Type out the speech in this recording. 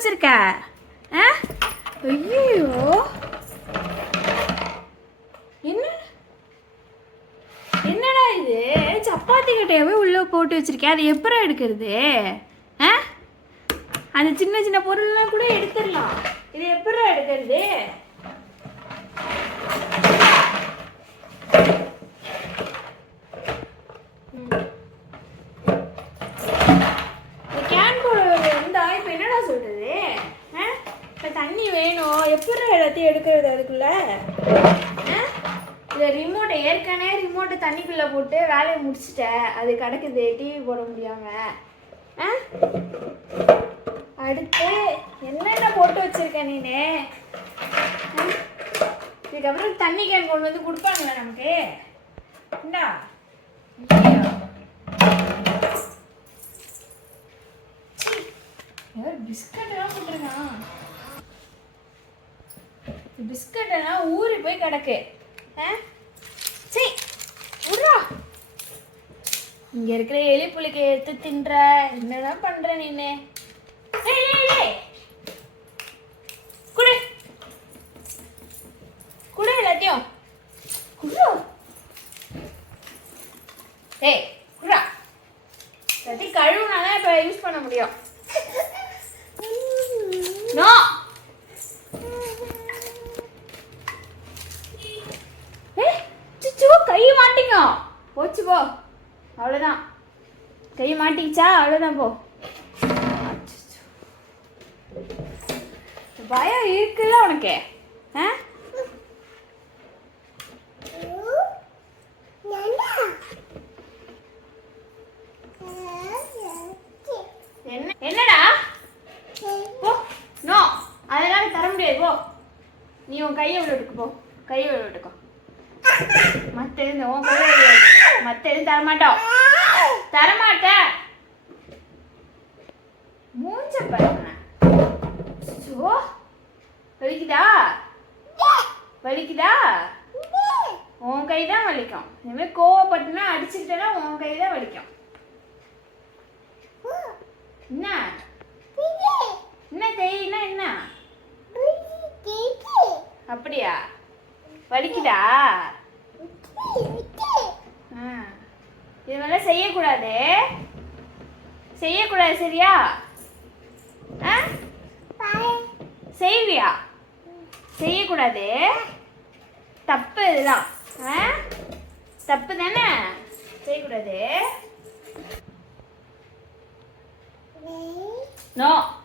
வச்சிருக்க? ஐயோ என்ன? என்னடா இது? சப்பாத்தி கட்டையாவே உள்ளே போட்டு வச்சிருக்கேன் அதை எப்பரா எடுக்கிறது? ஆ? அந்த சின்ன சின்ன பொருள்லாம் கூட எடுத்துடலாம். இது எப்பரா எடுக்கிறது இந்த கேன் கூட இருந்தா இப்போ என்னடா சொல்றது ஆ இப்போ தண்ணி வேணும் எப்படி எல்லாத்தையும் எடுக்கிறது அதுக்குள்ள? ஆ? இந்த ரிமோட்டை ஏற்கனவே ரிமோட்டை தண்ணிக்குள்ளே போட்டு வேலையை முடிச்சிட்டேன் அது கிடக்குது. டிவி போட முடியாம. ஆ? அடுத்து என்னென்ன போட்டு வச்சிருக்க நீனு? இதுக்கப்புறம் தண்ணி கேன் கொண்டு வந்து கொடுப்பாங்களா நமக்கு? இந்தா. பிஸ்கட் எல்லாம் போட்டிருக்கான் பிஸ்கட் எல்லாம் ஊறி போய் கிடக்கு. ஆ? சீ விட்றா இங்க இருக்கிற எலி புளிக்க எடுத்து தின்ற. என்னதான் பண்ற நீனு. குடு. குடு எல்லாத்தையும். குடு. ஏய் குடுறா எல்லாத்தையும் கழுவுனாதான் இப்ப யூஸ் பண்ண முடியும். நோ ஏய் சுச்சு கை மாட்டிங்க போச்சு போ அவ்வளோதான் கை மாட்டிக்கிச்சா? அவ்வளோதான் போ. பயம் இருக்குல்ல உனக்கு? ஆ? என்ன? என்னடா? போ. நோ. அதெல்லாம் தர முடியாது. போ. நீ உன் கையை விட்டுக்கு போ. கையை விட்டுக்கோ. மத்த இருந்து உன் கையை மத்த தரமாட்டோம். தரமாட்ட மூஞ்ச பாருங்க. சோ வலிக்குதா? வலிக்குதா? உன் கை தான் வலிக்கும் இனிமேல் கோவப்பட்டுனா அடிச்சுக்கிட்டேன்னா உன் கை தான் வலிக்கும். என்ன? என்ன தேயினா என்ன? அப்படியா? வலிக்குதா? ஆ. இது மாதிரிலாம் செய்யக்கூடாது. செய்யக்கூடாது சரியா? ஆ? செய்வியா? செய்யக்கூடாது. தப்பு இதுதான். ஆ? தப்பு தானே? செய்யக்கூடாது. நோ.